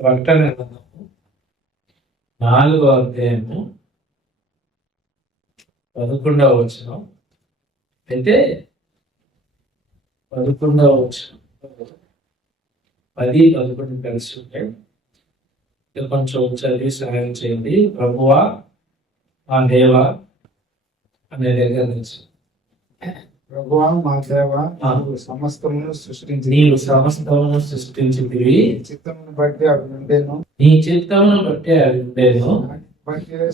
ప్రకటన గ్రంథము నాలుగో అధ్యాయము పదకొండవ వచనం. అయితే పదకొండవ వచనం పది పదకొండు కలిసి ఉంటాయి కొంచెం చదివి సహాయం చేయండి. ప్రభువా మా దేవ అనే దగ్గర నుంచి ప్రభువా మా దేవ. నీవు సమస్తమును సృష్టించి నీవు సమస్తమును సృష్టించితివి. చిత్తమును బట్టి అవి ఉండేను. నీ చిత్తమును బట్టి అవి ఉండేను. దాన్ని బట్టి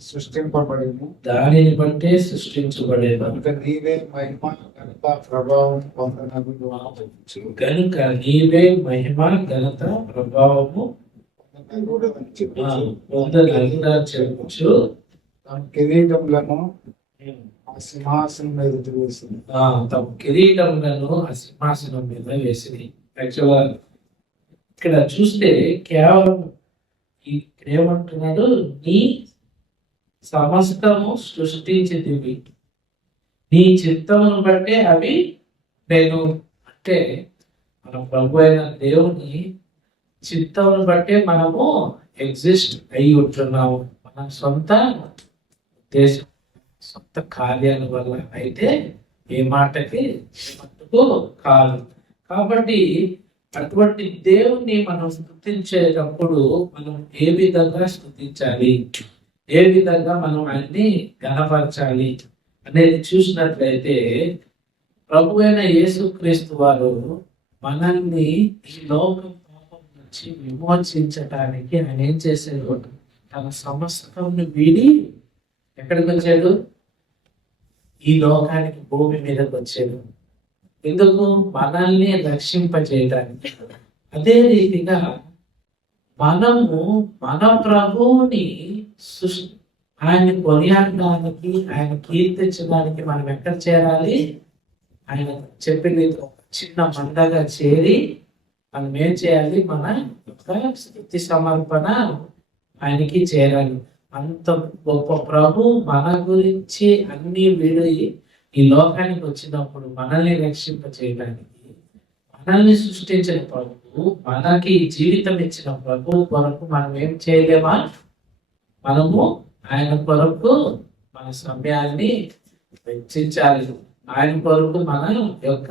సృష్టింపబడేను. దానిని బట్టే సృష్టించబడేను. కనుక నీవే మహిమ ఘనత ప్రభావం పొందనగు కనుక నీవే మహిమ ఘనత ప్రభావము పొందగలుగునా చెప్పచ్చు. తన కిరీటములను ఆ సింహాసనం మీద వేసింది ఆ, తమ కిరీటములను ఆ సింహాసనం మీద వేసింది యాక్చువల్గా ఇక్కడ చూస్తే కేవలం ఈ- ఏమంటున్నాడు నీ సమస్తము సృష్టించింది నీ చిత్తమును బట్టే అవి నేను అంటే మన ప్రభు అయిన దేవుని చిత్తమును బట్టే మనము ఎగ్జిస్ట్ అయి ఉంటున్నాము మన సొంత ఉద్దేశం. సొంత కార్యాల వల్ల అయితే ఏ మాటకి మట్టుకు కాదు. కాబట్టి అటువంటి దేవుణ్ణి మనం స్థుతించేటప్పుడు మనం ఏ విధంగా స్థుతించాలి? ఏ విధంగా మనం ఆయన్ని గణపరచాలి? అనేది చూసినట్లయితే ప్రభు అయిన యేసుక్రీస్తు వారు మనల్ని ఈ లోకం పాపం నుంచి విమోచించటానికి ఆయన ఏం చేశాడు తన సమస్తం వీడి ఎక్కడికి వచ్చాడు? ఈ లోకానికి భూమి మీదకి వచ్చాడు ఎందుకు? మనల్ని రక్షింపజేయడానికి. అదే రీతిగా మనము మన ప్రభువుని సృష్టి ఆయన కొనియాడడానికి ఆయన కీర్తించడానికి మనం ఎక్కడ చేరాలి? ఆయన చెప్పిన ఒక చిన్న మందగా చేరి మనం ఏం చేయాలి? మన యొక్క స్థుతి సమర్పణ ఆయనకి చేరాలి. అంత గొప్ప ప్రభు మన గురించి అన్ని విడి ఈ లోకానికి వచ్చినప్పుడు మనల్ని రక్షింప చేయడానికి మనల్ని సృష్టించిన ప్రభు మనకి జీవితం ఇచ్చిన ప్రభు కొరకు మనం ఏం చేయలేమా? మనము ఆయన కొరకు మన సమయాన్ని వెచ్చించాలి. ఆయన కొరకు మన యొక్క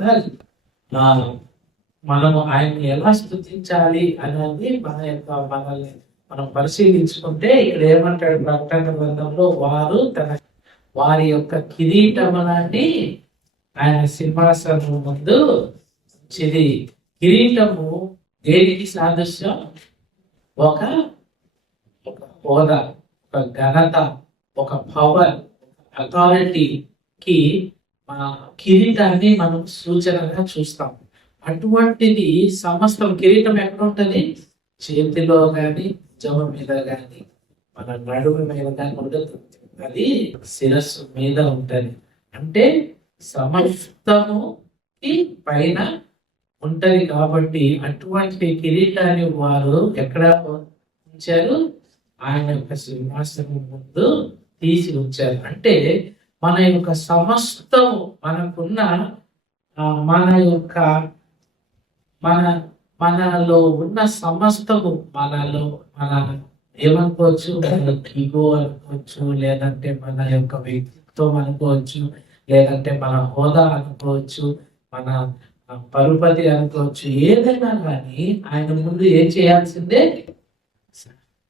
మనము ఆయన్ని ఎలా స్థుతించాలి అనేది మన యొక్క మనల్ని మనం పరిశీలించుకుంటే ఇక్కడ ఏమంటాడు ప్రకటన గ్రంథంలో వారు తన వారి యొక్క కిరీటములని ఆయన సింహాసనం ముందు చిది కిరీటము దేనికి సాదృశ్యం? ఒక ఒక హోదా ఒక ఘనత ఒక పవర్ అథారిటీకి మన కిరీటాన్ని మనం సూచనగా చూస్తాం. అటువంటిది సమస్తం కిరీటం ఎక్కడ ఉంటుంది? చేతిలో కానీ భుజం మీద కానీ మన నడుము మీద కానీ ఉండదు. అది శిరస్సు మీద ఉంటుంది. అంటే సమస్తము పైన ఉంటది కాబట్టి అటువంటి కిరీటాన్ని వారు ఎక్కడ ఉంచారు? ఆయన యొక్క సింహాసనం ముందు తీసి ఉంచారు. అంటే మన యొక్క సమస్తం మనకున్న మన యొక్క మన మనలో ఉన్న సమస్తము మనలో మన ఏమనుకోవచ్చు? మన ఈగో అనుకోవచ్చు లేదంటే మన యొక్క వ్యక్తిత్వం అనుకోవచ్చు లేదంటే మన హోదా అనుకోవచ్చు మన పరుపతి అనుకోవచ్చు. ఏదైనా కానీ ఆయన ముందు ఏం చేయాల్సిందే?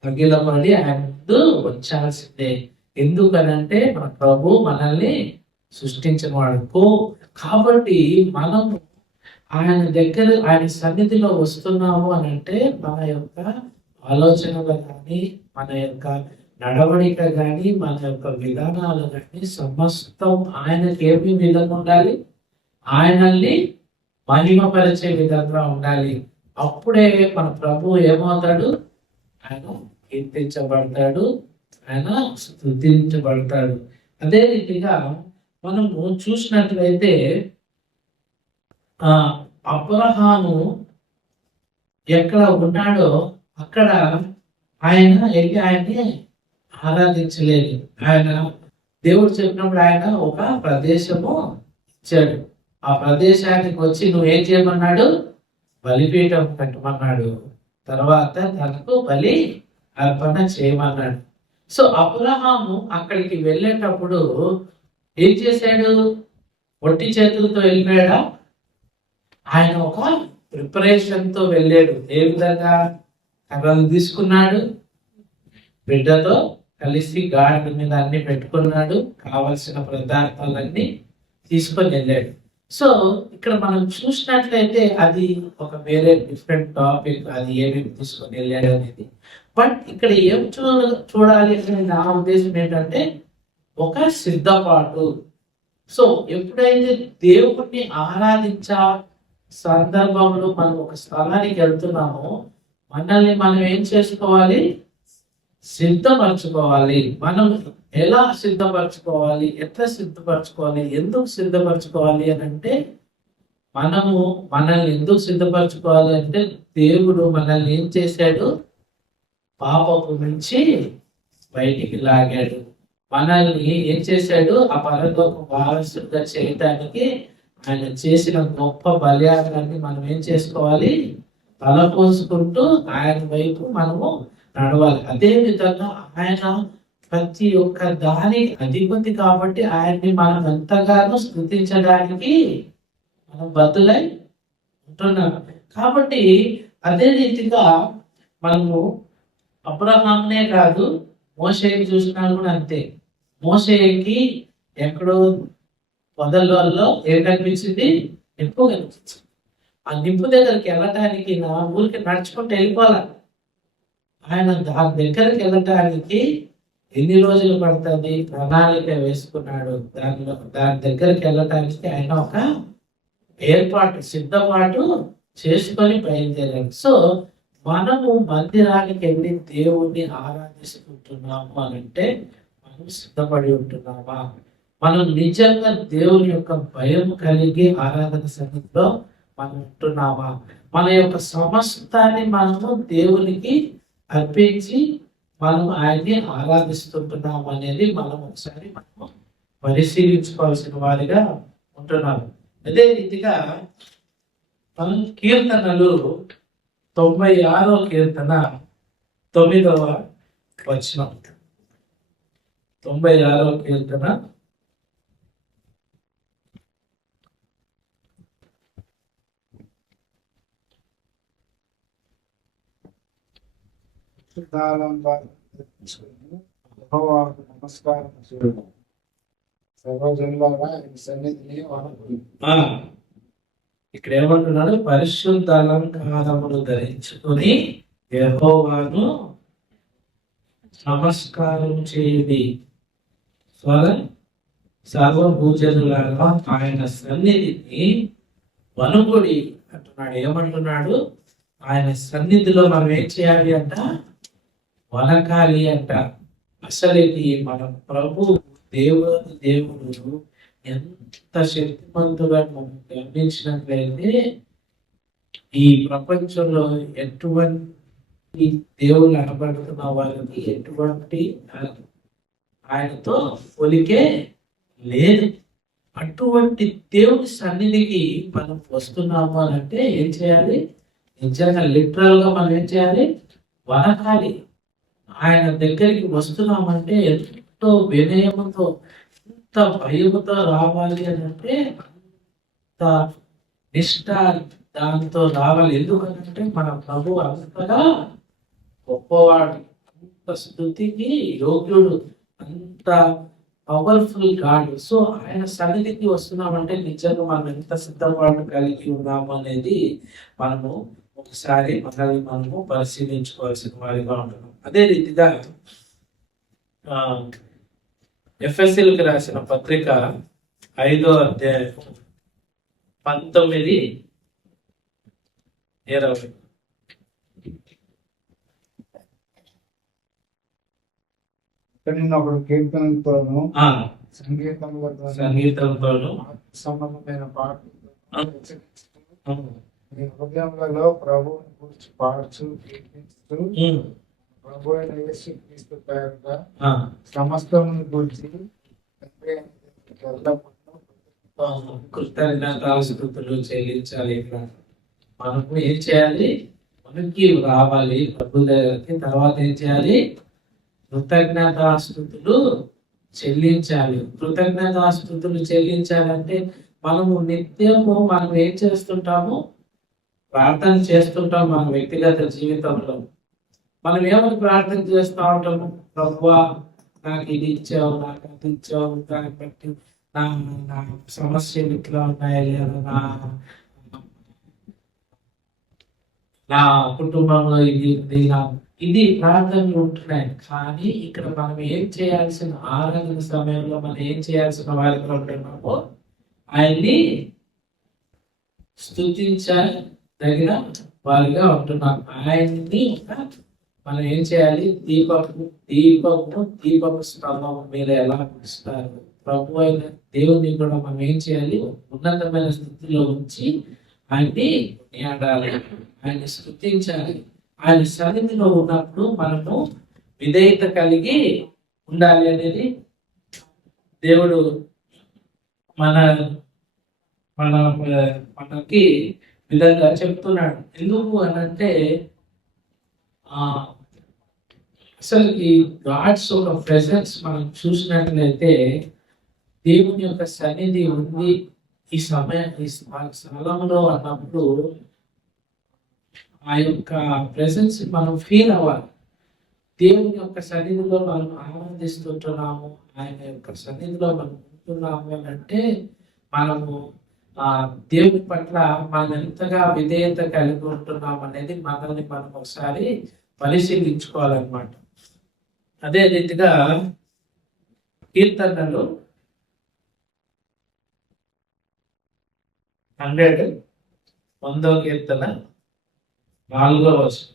తగిలబడి ఆయన ముందు వచ్చాల్సిందే ఎందుకనంటే మన ప్రభు మనల్ని సృష్టించిన వాడు. కాబట్టి మనము ఆయన దగ్గర ఆయన సన్నిధిలో వస్తున్నాము అని అంటే మన యొక్క ఆలోచనలు కానీ మన యొక్క నడవడిక కానీ మన యొక్క విధానాలు కానీ సమస్తం ఆయనకి ఏమి విధంగా ఉండాలి? ఆయనల్ని మహిమపరిచే విధంగా ఉండాలి. అప్పుడే మన ప్రభు ఏమవుతాడు? ఆయన కీర్తించబడతాడు. ఆయన స్థుతించబడతాడు. అదే రీతిగా మనము చూసినట్లయితే అబ్రహాము ఎక్కడ ఉన్నాడో అక్కడ ఆయన వెళ్ళి ఆయన్ని ఆరాధించలేదు. ఆయన దేవుడు చెప్పినప్పుడు ఆయన ఒక ప్రదేశము ఇచ్చాడు. ఆ ప్రదేశానికి వచ్చి నువ్వు ఏం చేయమన్నాడు? బలిపీఠం కట్టమన్నాడు. తర్వాత తనకు బలి అర్పణ చేయమన్నాడు. సో అబ్రహాము అక్కడికి వెళ్ళేటప్పుడు ఏం చేశాడు? ఒట్టి చేతులతో వెళ్ళిపోయాడా? ఆయన ఒక ప్రిపరేషన్తో వెళ్ళాడు. ఏ విధంగా? కర్రలు తీసుకున్నాడు. బిడ్డతో కలిసి గాడి మీద అన్ని పెట్టుకున్నాడు. కావలసిన పదార్థాలన్నీ తీసుకొని వెళ్ళాడు. సో ఇక్కడ మనం చూసినట్లయితే అది ఒక వేరే డిఫరెంట్ టాపిక్ అది ఏమేమి తీసుకొని వెళ్ళాడు అనేది. బట్ ఇక్కడ ఏం చూ చూడాలి అనేది నా ఉద్దేశం ఏంటంటే ఒక సిద్ధపాటు. సో ఎప్పుడైతే దేవుణ్ణి ఆరాధించా సందర్భంలో మనం ఒక స్థలానికి వెళ్తున్నాము. మనల్ని మనం ఏం చేసుకోవాలి? సిద్ధపరచుకోవాలి. మనం ఎలా సిద్ధపరచుకోవాలి? ఎట్లా సిద్ధపరచుకోవాలి? ఎందుకు సిద్ధపరచుకోవాలి అని అంటే మనము మనల్ని ఎందుకు సిద్ధపరచుకోవాలి అంటే దేవుడు మనల్ని ఏం చేశాడు? పాపపు నుంచి బయటికి లాగాడు. మనల్ని ఏం చేశాడు? ఆ పరలోక వారసుగా చేయటానికి ఆయన చేసిన గొప్ప బలియాగాన్ని మనం ఏం చేసుకోవాలి? తలపోసుకుంటూ ఆయన వైపు మనము నడవాలి. అదే విధంగా ఆయన ప్రతి ఒక్క దానికి అధిపతి కాబట్టి ఆయన్ని మనం ఎంతగానో స్థుతించడానికి మనం బదులై ఉంటున్నాం. కాబట్టి అదే రీతిగా మనము అబ్రహాంనే కాదు మోసేకి చూసినా కూడా అంతే. మోసేకి ఎక్కడో పొదల్లో ఏం కనిపించింది నింపు కనిపించింది ఆ నింపు దగ్గరికి వెళ్ళటానికి నా ఊరికి నడుచుకుంటూ వెళ్ళిపోవాలి. ఆయన దాని దగ్గరికి వెళ్ళటానికి ఎన్ని రోజులు పడుతుంది? ప్రణాళిక వేసుకున్నాడు. దానిలో దాని దగ్గరికి వెళ్ళటానికి ఆయన ఒక ఏర్పాటు సిద్ధపాటు చేసుకొని బయలుదేరాడు. సో మనము మందిరానికి వెళ్ళి దేవుణ్ణి ఆరాధించుకుంటున్నాము అని అంటే మనం సిద్ధపడి ఉంటున్నామా? మనం నిజంగా దేవుని యొక్క భయం కలిగి ఆరాధన సమయంలో మనం ఉంటున్నామా? మన యొక్క సమస్తాన్ని మనము దేవునికి అర్పించి మనం ఆయన్ని ఆరాధిస్తుంటున్నాము అనేది మనం ఒకసారి మనం పరిశీలించుకోవాల్సిన వారిగా ఉంటున్నాము. అదే రీతిగా మనం కీర్తనలు తొంభై ఆరో కీర్తన తొమ్మిదవ వచనం. తొంభై ఆరో కీర్తన నమస్కారం చేయుడు. సర్వజనులారా సన్నిధిని ఇక్కడ ఏమంటున్నాడు పరిశుద్ధ అలంకారములు ధరించుకొని యహోవాను నమస్కారం చేయండి. స్వర సర్వభూజనులారా ఆయన సన్నిధిని వనుకుడి అంటున్నాడు. ఏమంటున్నాడు? ఆయన సన్నిధిలో మనం ఏం చేయాలి అంట? వలకాలి అంట. అసలు ఇది మన ప్రభు దేవుడు దేవుడు ఎంత శక్తివంతుగా మనం గమనించినట్లయితే ఈ ప్రపంచంలో ఎటువంటి దేవుళ్ళు అనబడుతున్న వారికి ఎటువంటి ఆయనతో పోలికే లేదు. అటువంటి దేవుడి సన్నిధికి మనం వస్తున్నాము అని అంటే ఏం చేయాలి? నిజంగా లిటరల్గా మనం ఏం చేయాలి? వనకాలి ఆయన దగ్గరికి వస్తున్నామంటే ఎంతో వినయముతో ఎంత భయముతో రావాలి అని అంటే అంత నిష్ట దాంతో రావాలి. ఎందుకంటే మన ప్రభు అంతగా గొప్పవాడు. అంత స్థుతికి యోగ్యుడు అంత పవర్ఫుల్ గాడ్. సో ఆయన సన్నిధికి వస్తున్నామంటే నిజంగా మనం ఎంత సిద్ధపాటు కలిగి ఉన్నాము అనేది మనము ఒకసారి మనల్ని మనము పరిశీలించుకోవాల్సిన వారిగా ఉంటున్నాం అదే రీతిగా ఎఫ్ఎస్ఎల్కి రాసిన పత్రిక ఐదో అధ్యాయం పంతొమ్మిది ఇరవై. ఇక్కడున్నప్పుడు కీర్తనలతోనూ ఆ, సంగీతములతోనూ సంగీతంతోను సంబంధమైన మీ హృదయములలో ప్రభువుని గురించి పాడుచు కీర్తిస్తూ సమస్తమును గురించి కృతజ్ఞతాస్తుతులు చెల్లించాలి మనము ఏం చేయాలి? మనకి రావాలి ప్రభు దగ్గరికి. తర్వాత ఏం చేయాలి? కృతజ్ఞతాస్థుతులు చెల్లించాలి. కృతజ్ఞతాస్థుతులు చెల్లించాలంటే మనము నిత్యము మనం ఏం చేస్తుంటాము? ప్రార్థన చేస్తుంటాం మన వ్యక్తిగత జీవితంలో. మనం ఏమని ప్రార్థన చేస్తూ ఉంటాము? ప్రభువా నాకు ఇది ఇచ్చావు నాకు అది ఇచ్చావు దాన్ని బట్టి నా నా సమస్యలు ఇట్లా ఉన్నాయా లేదా నా నా కుటుంబంలో ఇది ఉంది నా ఇది ప్రార్థనలు ఉంటున్నాయి. కానీ ఇక్కడ మనం ఏం చేయాల్సిన ఆరాధన సమయంలో మనం ఏం చేయాల్సిన వారితో ఉంటున్నామో ఆయన్ని స్థుతించాలి వారిగా ఉంటున్నాం. ఆయన్ని మనం ఏం చేయాలి? దీపపు దీపము దీపపు స్తంభం మీద ఎలా ఉంచుతారు? ప్రభు అయిన దేవుని కూడా మనం ఏం చేయాలి? ఉన్నతమైన స్థితిలో ఉంచి ఆయన్ని కొనియాడాలి ఆయన్ని స్థుతించాలి. ఆయన సన్నిధిలో ఉన్నప్పుడు మనము విధేయత కలిగి ఉండాలి అనేది దేవుడు మన మన మనకి విధంగా చెప్తున్నాడు. ఎందుకు అని అంటే ఆ అసలు ఈ గాడ్స్ ఒక ప్రెసెన్స్ మనం చూసినట్లయితే దేవుని యొక్క సన్నిధి ఉంది ఈ సమయం ఈ స్థలంలో అన్నప్పుడు ఆ యొక్క ప్రెసెన్స్ మనం ఫీల్ అవ్వాలి. దేవుని యొక్క సన్నిధిలో మనం ఆనందిస్తుంటున్నాము ఆయన యొక్క సన్నిధిలో మనం ఉంటున్నాము అని అంటే మనము ఆ దేవుని పట్ల మనం ఎంతగా విధేయత కలిగి ఉంటున్నాం అనేది మనల్ని మనం ఒకసారి పరిశీలించుకోవాలన్నమాట. అదే రీతిగా కీర్తనలు హండ్రెడ్ వందో కీర్తన నాలుగో వర్షం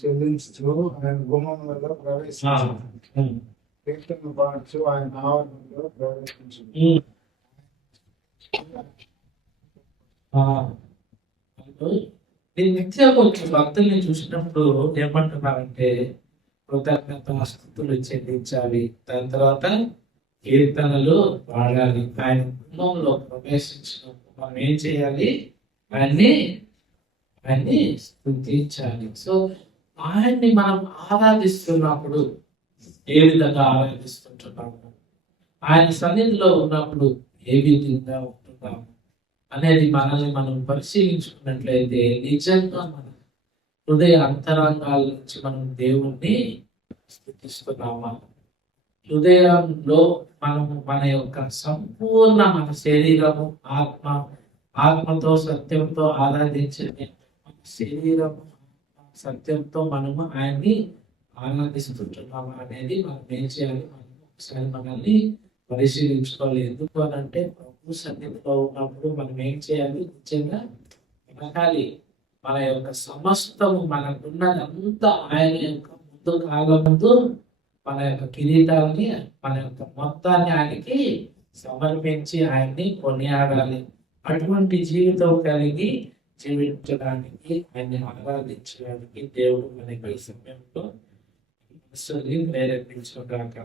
చెల్లించు ఆయన గుమ్మంలో ప్రవేశించు. కీర్తన పాడుచు ఆయన ఆవరణలో ప్రవేశించు. నేను నిత్యం కొంచెం భక్తుల్ని చూసినప్పుడు ఏమంటున్నారంటే కృతజ్ఞత స్థుతులు చెల్లించాలి దాని తర్వాత కీర్తనలు పాడాలి. ఆయన కుటుంబంలో ప్రవేశించినప్పుడు మనం ఏం చేయాలి? ఆయన్ని ఆయన్ని స్థుతించాలి. సో ఆయన్ని మనం ఆరాధిస్తున్నప్పుడు ఏ విధంగా ఆరాధిస్తుంటున్నాము? ఆయన సన్నిధిలో ఉన్నప్పుడు ఏ విధంగా ఉంటున్నాము? అనేది మనల్ని మనం పరిశీలించుకున్నట్లయితే నిజంగా మన హృదయ అంతరంగాల నుంచి మనం దేవుణ్ణి స్థుతిస్తున్నామా? హృదయంలో మనము మన యొక్క సంపూర్ణ మన శరీరము ఆత్మ ఆత్మతో సత్యంతో ఆరాధించే శరీరము సత్యంతో మనము ఆయన్ని ఆనందిస్తుంటున్నాము అనేది మనం ఏం చేయాలి? మనం ఒకసారి మనల్ని పరిశీలించుకోవాలి. ఎందుకు అని అంటే సన్నిధిలో ఉన్నప్పుడు మనం ఏం చేయాలి? నిజంగా వెనకాలి మన యొక్క సమస్తము మనకున్నదంతా ఆయన యొక్క ముందు కాలముందు మన యొక్క కిరీటాలని మన యొక్క మొత్తాన్ని ఆయనకి సమర్పించి ఆయన్ని కొనియాడాలి. అటువంటి జీవితం కలిగి జీవించడానికి ఆయన్ని ఆరాధించడానికి దేవుడు మనకి ఈ సమయంలో మనసుని ప్రేరేపించగాక